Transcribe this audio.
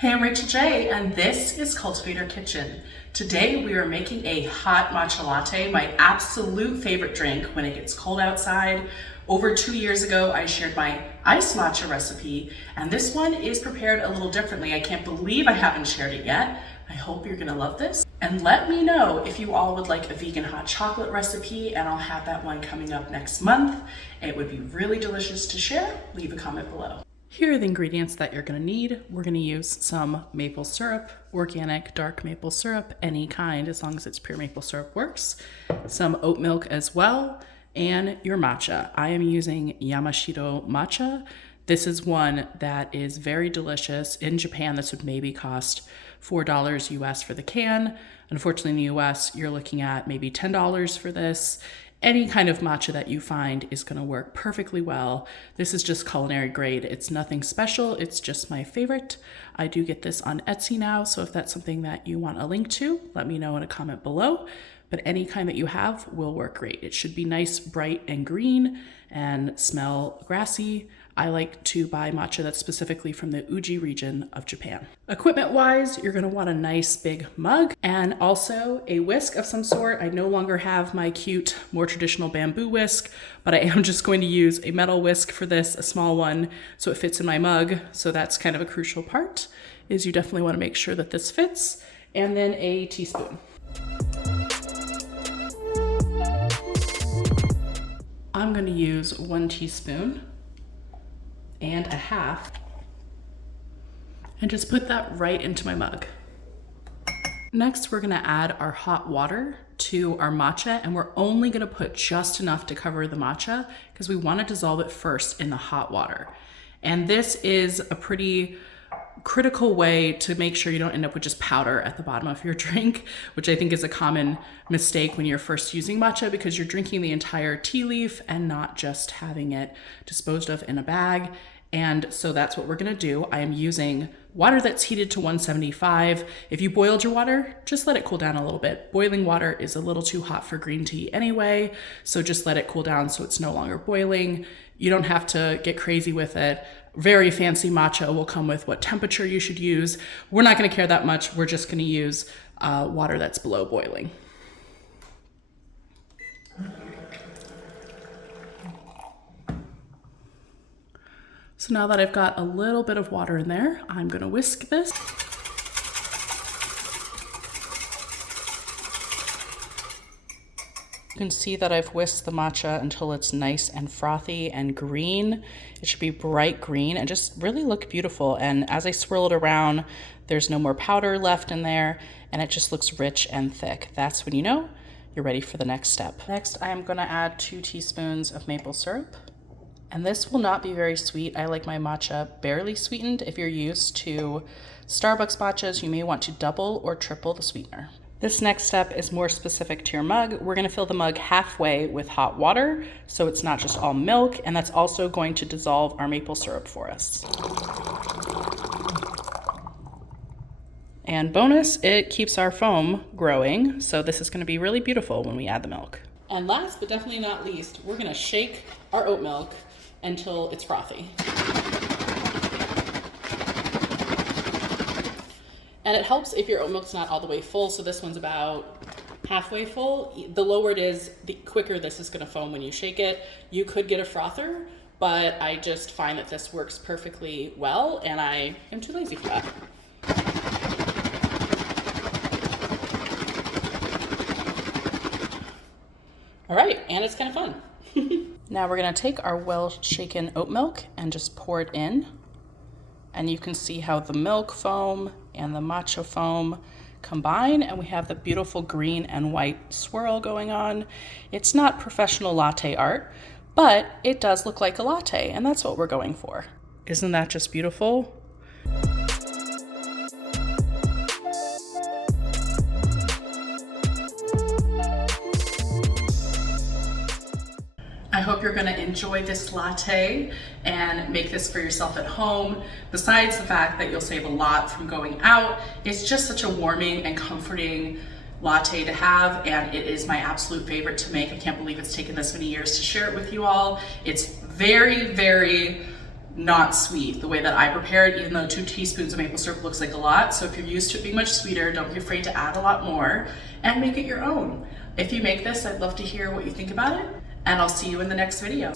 Hey, I'm Rachel J, and this is Cultivator Kitchen. Today we are making a hot matcha latte, my absolute favorite drink when it gets cold outside. Over 2 years ago, I shared my iced matcha recipe, and this one is prepared a little differently. I can't believe I haven't shared it yet. I hope you're gonna love this. And let me know if you all would like a vegan hot chocolate recipe, and I'll have that one coming up next month. It would be really delicious to share. Leave a comment below. Here are the ingredients that you're gonna need. We're gonna use some maple syrup, organic dark maple syrup, any kind, as long as it's pure maple syrup works. Some oat milk as well, and your matcha. I am using Yamashita matcha. This is one that is very delicious. In Japan, this would maybe cost $4 US for the can. Unfortunately, in the US, you're looking at maybe $10 for this. Any kind of matcha that you find is gonna work perfectly well. This is just culinary grade. It's nothing special, it's just my favorite. I do get this on Etsy now, so if that's something that you want a link to, let me know in a comment below. But any kind that you have will work great. It should be nice, bright, and green and smell grassy. I like to buy matcha that's specifically from the Uji region of Japan. Equipment-wise, you're gonna want a nice big mug and also a whisk of some sort. I no longer have my cute, more traditional bamboo whisk, but I am just going to use a metal whisk for this, a small one, so it fits in my mug. So that's kind of a crucial part, is you definitely wanna make sure that this fits. And then a teaspoon. I'm gonna use 1 teaspoon and a half, and just put that right into my mug. Next, we're gonna add our hot water to our matcha, and we're only gonna put just enough to cover the matcha because we wanna dissolve it first in the hot water. And this is a pretty critical way to make sure you don't end up with just powder at the bottom of your drink, which I think is a common mistake when you're first using matcha, because you're drinking the entire tea leaf and not just having it disposed of in a bag. And so that's what we're gonna do. I am using water that's heated to 175. If you boiled your water, just let it cool down a little bit. Boiling water is a little too hot for green tea anyway, so just let it cool down so it's no longer boiling. You don't have to get crazy with it. Very fancy matcha will come with what temperature you should use. We're not gonna care that much. We're just gonna use water that's below boiling. So now that I've got a little bit of water in there, I'm gonna whisk this. You can see that I've whisked the matcha until it's nice and frothy and green. It should be bright green and just really look beautiful. And as I swirl it around, there's no more powder left in there, and it just looks rich and thick. That's when you know you're ready for the next step. Next, I am gonna add 2 teaspoons of maple syrup. And this will not be very sweet. I like my matcha barely sweetened. If you're used to Starbucks matchas, you may want to double or triple the sweetener. This next step is more specific to your mug. We're gonna fill the mug halfway with hot water, so it's not just all milk, and that's also going to dissolve our maple syrup for us. And bonus, it keeps our foam growing, so this is gonna be really beautiful when we add the milk. And last but definitely not least, we're gonna shake our oat milk until it's frothy. And it helps if your oat milk's not all the way full, so this one's about halfway full. The lower it is, the quicker this is gonna foam when you shake it. You could get a frother, but I just find that this works perfectly well, and I am too lazy for that. All right, and it's kind of fun. Now we're gonna take our well-shaken oat milk and just pour it in. And you can see how the milk foam and the matcha foam combine, and we have the beautiful green and white swirl going on. It's not professional latte art, but it does look like a latte, and that's what we're going for. Isn't that just beautiful? I hope you're gonna enjoy this latte and make this for yourself at home. Besides the fact that you'll save a lot from going out, it's just such a warming and comforting latte to have, and it is my absolute favorite to make. I can't believe it's taken this many years to share it with you all. It's very, very not sweet the way that I prepare it, even though 2 teaspoons of maple syrup looks like a lot. So if you're used to it being much sweeter, don't be afraid to add a lot more and make it your own. If you make this, I'd love to hear what you think about it, and I'll see you in the next video.